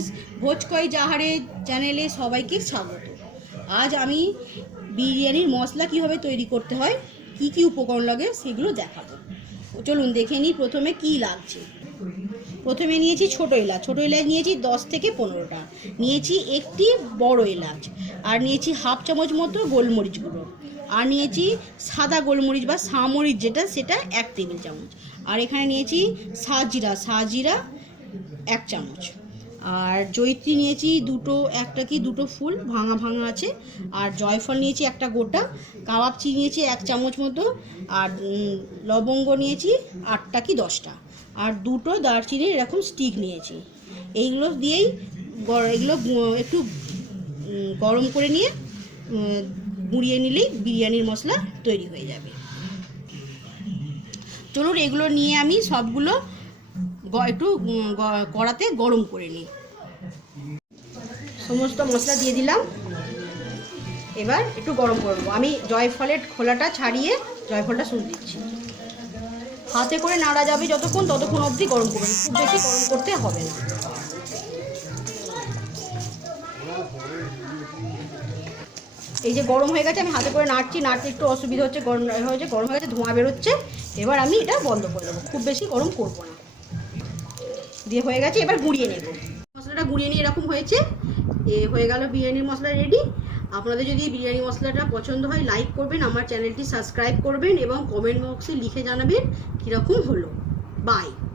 Friends, ভোজ কই জাহারে চ্যানেলে সবাইকে স্বাগত। আজ আমি বিরিয়ানির মশলা কীভাবে তৈরি করতে হয়, কি কি উপকরণ লাগে সেগুলো দেখাবো। চলুন দেখে নিই প্রথমে কি লাগছে। প্রথমে নিয়েছি ছোটো এলাচ, নিয়েছি 10 থেকে 15টা, নিয়েছি একটি বড় এলাচ, আর নিয়েছি হাফ চামচ মতো গোলমরিচ গুঁড়ো, আর নিয়েছি সাদা গোলমরিচ বা সামরিচ যেটা, সেটা 1 টেবিল চামচ, আর এখানে নিয়েছি সাজিরা 1 চামচ, আর জয়িত্রী নিয়েছি দুটো ফুল ভাঙা আছে, আর জয়ফল নিয়েছি একটা গোটা, কাবাব চিনি নিয়েছি 1 চামচ মতো, আর লবঙ্গ নিয়েছি 8টা কি 10টা, আর 2টো দারচিনির এরকম স্টিক নিয়েছি। এইগুলো দিয়েই এগুলো একটু গরম করে নিয়ে গুঁড়িয়ে নিলেই বিরিয়ানির মশলা তৈরি হয়ে যাবে। চলুন এগুলো নিয়ে আমি সবগুলো একটু কড়াতে গরম করে নিই। সমস্ত মশলা দিয়ে দিলাম, এবার একটু গরম করবো। আমি জয়ফলের খোলাটা ছাড়িয়ে জয়ফলটা শুন দিচ্ছি। হাতে করে নাড়া যাবে ততক্ষণ অবধি গরম করবেন, খুব বেশি গরম করতে হবে না। এই যে গরম হয়ে গেছে, আমি হাতে করে নাড়তে একটু অসুবিধা হচ্ছে, গরম হয়ে গেছে, ধোঁয়া বেরোচ্ছে। এবার আমি এটা বন্ধ করে দেবো, খুব বেশি গরম করবো না। দিয়ে হয়ে গেছে, এবার গুঁড়িয়ে নেব। মশলাটা গুঁড়িয়ে নিয়ে এরকম হয়েছে, হয়ে গেল বিরিয়ানির মশলা রেডি। আপনাদের যদি বিরিয়ানি মশলাটা পছন্দ হয় লাইক করবেন, আমার চ্যানেলটি সাবস্ক্রাইব করবেন এবং কমেন্ট বক্সে লিখে জানাবেন কীরকম হলো। বাই।